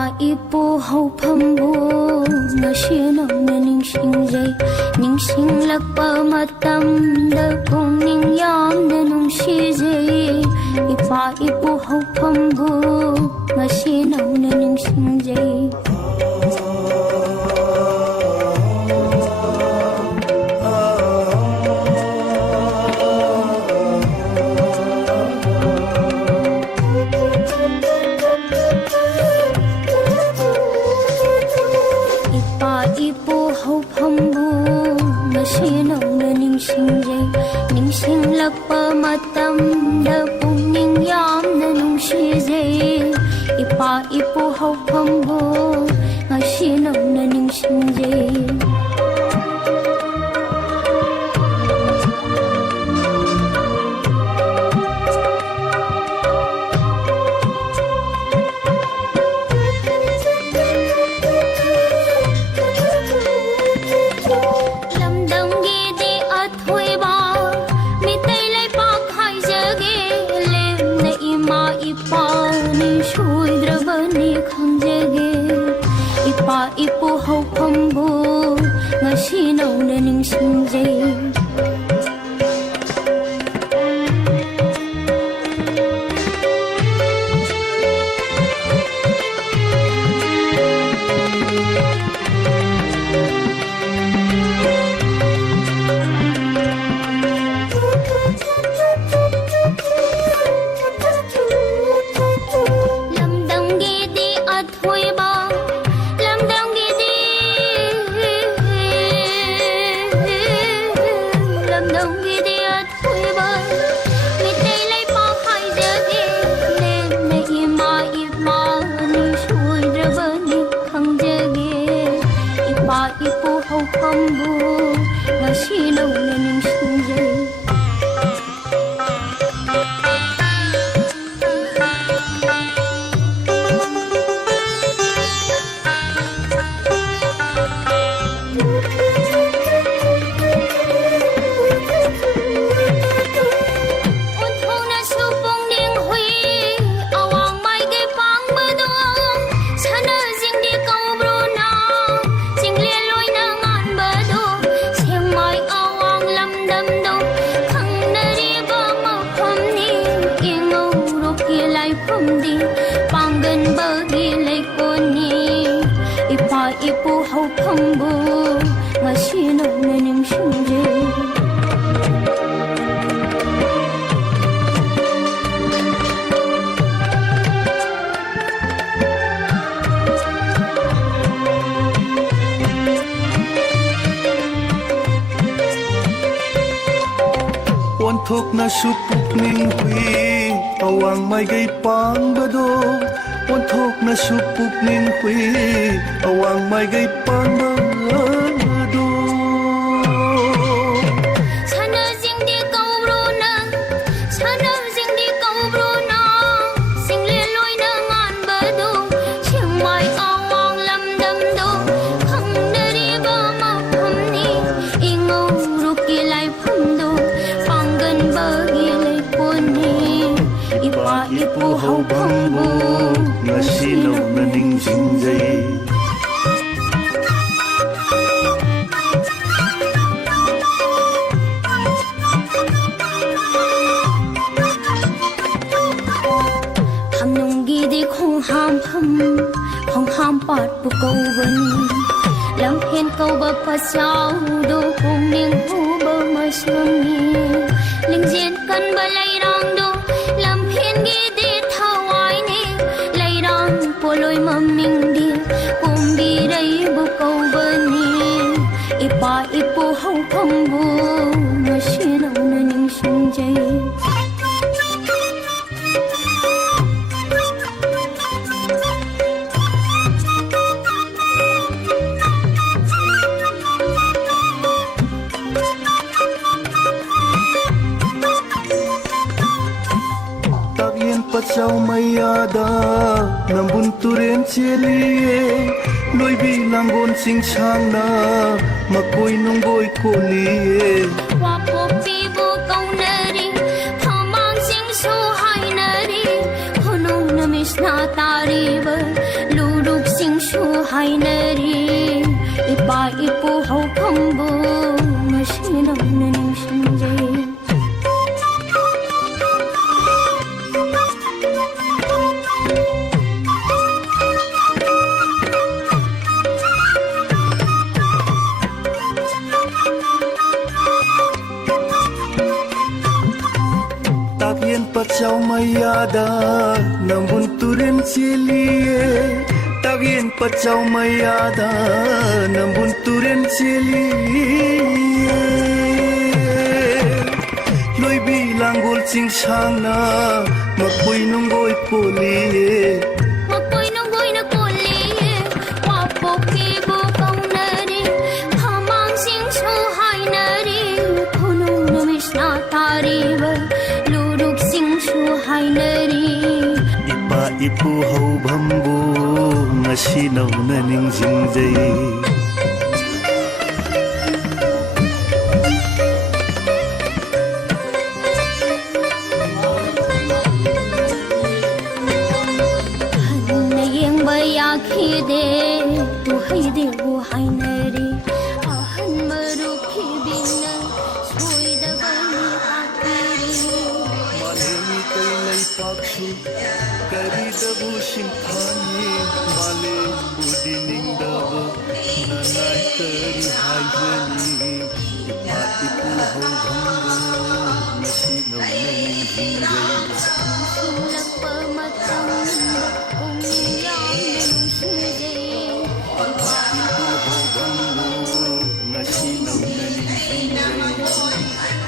ꯏꯄꯥ ꯍꯧꯐꯝꯕꯨ ꯉꯁꯤ ꯅꯧꯅ ꯅꯤꯡꯁꯤꯡꯖꯩ ꯅꯤꯡꯁꯤꯡꯂꯛꯄ ꯃꯇꯝꯗ ꯄꯨꯛꯅꯤꯡ ꯌꯥꯝꯅ ꯅꯨꯡꯁꯤꯖꯩ ꯏꯄꯥ ꯏꯄꯨ ꯍꯧꯐꯝꯕꯨ ꯉꯁꯤ ꯅꯧꯅ ꯅꯤꯡꯁꯤꯡꯖꯩ ꯅꯤꯡꯁꯤꯡꯂꯛꯄ ꯃꯇꯝꯗ ꯄꯨꯛꯅꯤꯡ ꯌꯥꯝꯅ ꯅꯨꯡꯁꯤꯖꯩ ꯏꯄꯥ ꯏꯄꯨ ꯍꯧꯐꯝꯕꯨ ꯉꯁꯤ ꯅꯧꯅ ꯅꯤꯡꯁꯤꯡꯖꯩ 이빠 이쁘 호펌부 ngasi nौna ningsingjay ipu hopambu ngasi nौna ningsingjay Onthok na supuk ning hui awang mai gai pang bado Onthok na supuk ning hui awang mai gai pang bado Sana jing di kau bro na Sana jing di kau bro na Sing le loi na ngan bado Chiang mai awang lam dam do Khang dari ba ma pham ni Ingau ruki lai pham do Ipa ipu hopambu ngasi nौna ningsingjay Hamnung gidi khong ham pat bu câu vân lam phen câu ba pa sao do khong ning hu ba ma sung ni ling jen kan ba lai rang do lam phen gidi thawai ni lai rang poloi maming di kum bi rai bu câu vân ni ipa ipu hopambu ngasi nौna ningsingjay Pachau mayada nambun turen chelie noi bi langon sing chang na makoi nong goi ko liye wa po pi bu kau nari thamang sing su hai nari hono na misna tari ba lu lu Takyen pacau mayada Nambun turen cilie Takyen pacau mayada Nambun turen cilie Loi bilang gol sing sang na Magpoy nung goy polie Magpoy nung goy na polie Wapo kibo kau na rin Hamang sing suhay na rin Puno numis na tariba Luruk sing suhay na rin Ipa ipuhaw bambo Ngasinaw na ning zingjay खिदे तू है दे वो है नरे आहन मरु खिबिन सोई दबनी आतेरी Malini kay lay paksu Kari dabu simphani Male budining daba Nanay kari haygani Ipa ipuhaw bambo Nasinaw na ning zingjay Sulak pamatang umiyang nanusige Ipuhaw bambo Nasinaw na ning zingjay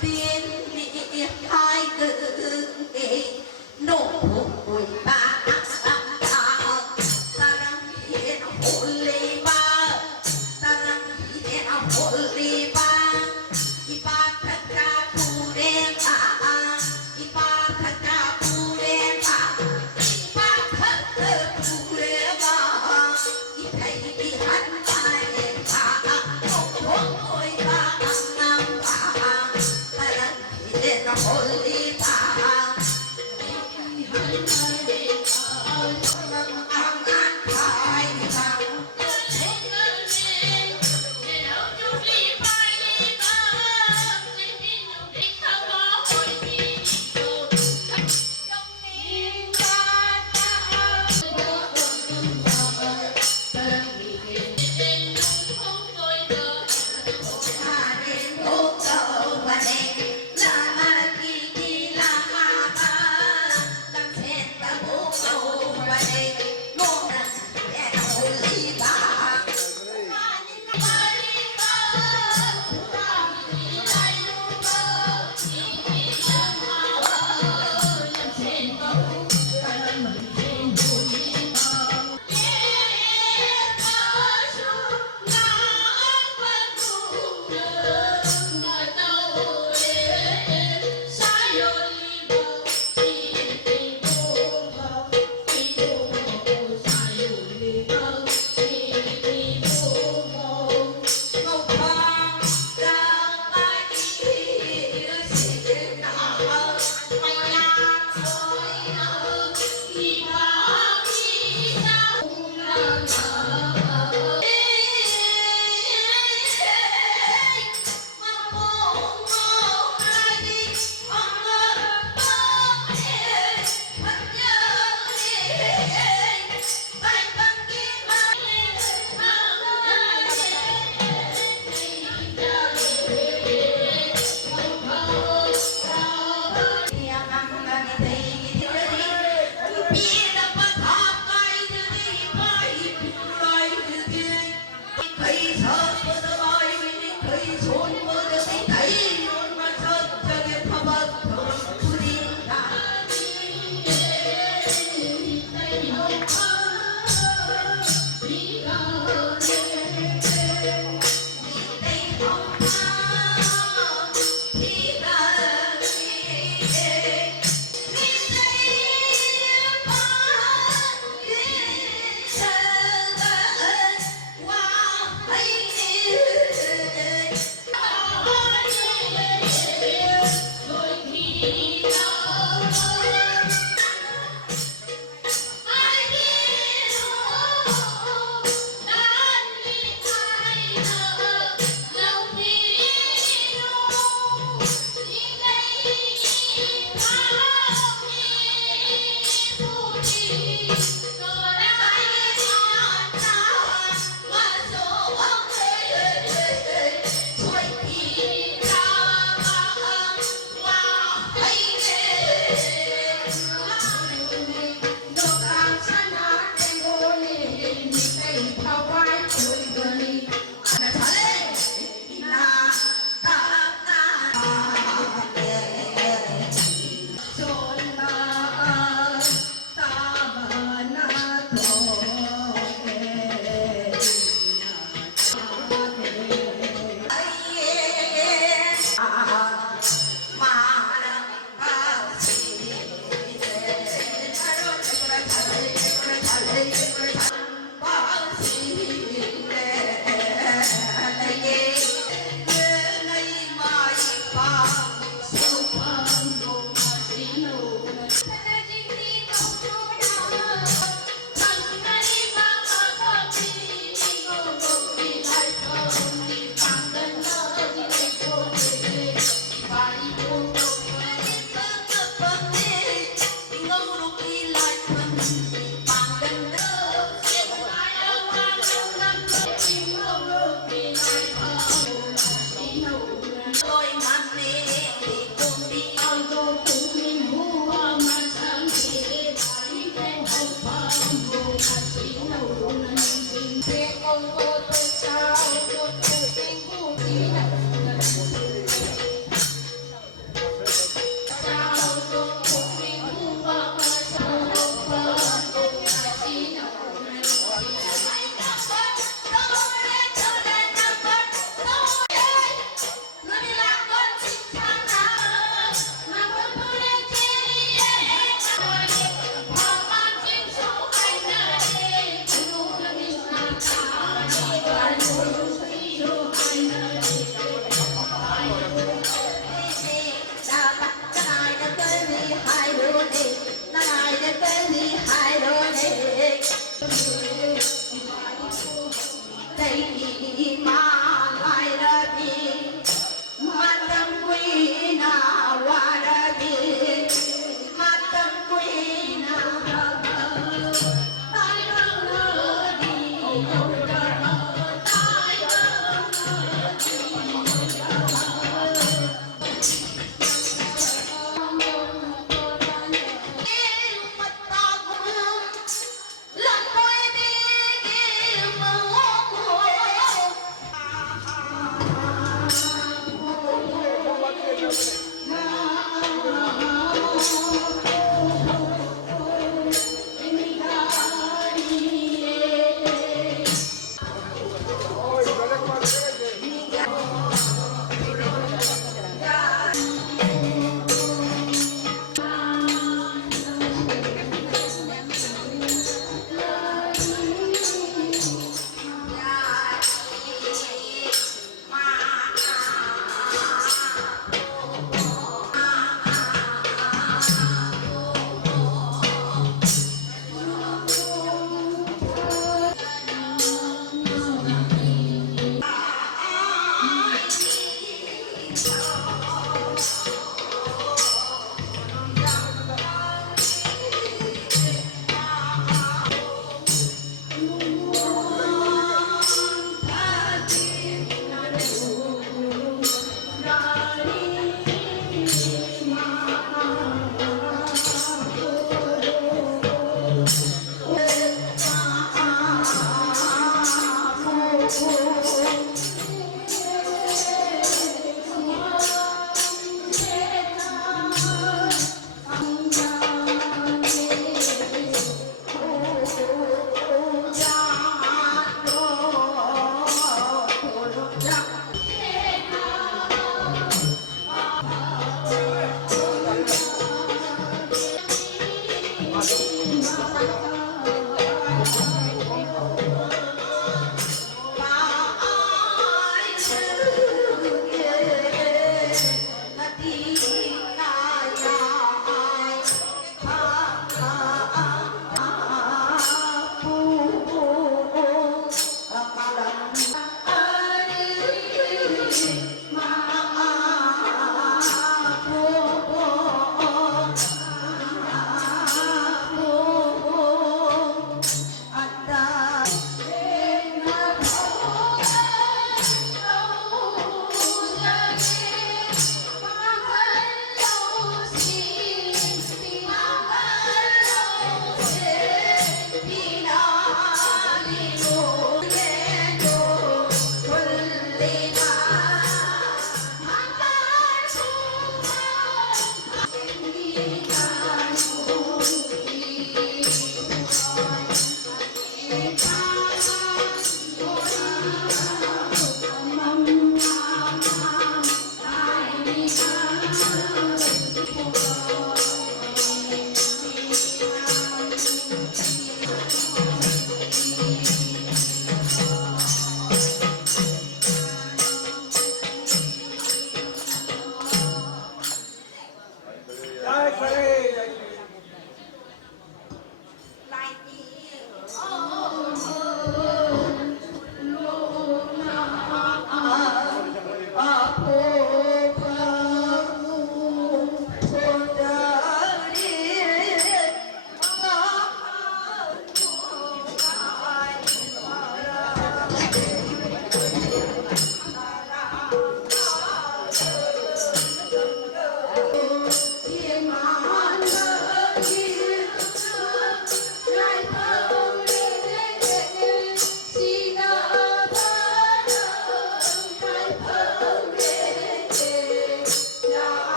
tiên đi hai cự nổ bụi ba ta đang bị nó hồn lì ba ta đang bị nó hồn lì ba ipa thật ra phù đen ipa thật ra phù đen ipa thật ra phù đen i thấy đi hắn ai ôi ba năm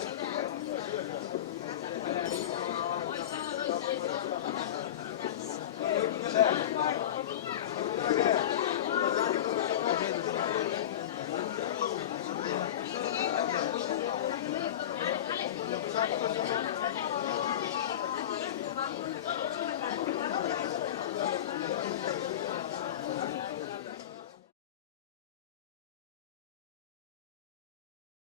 เ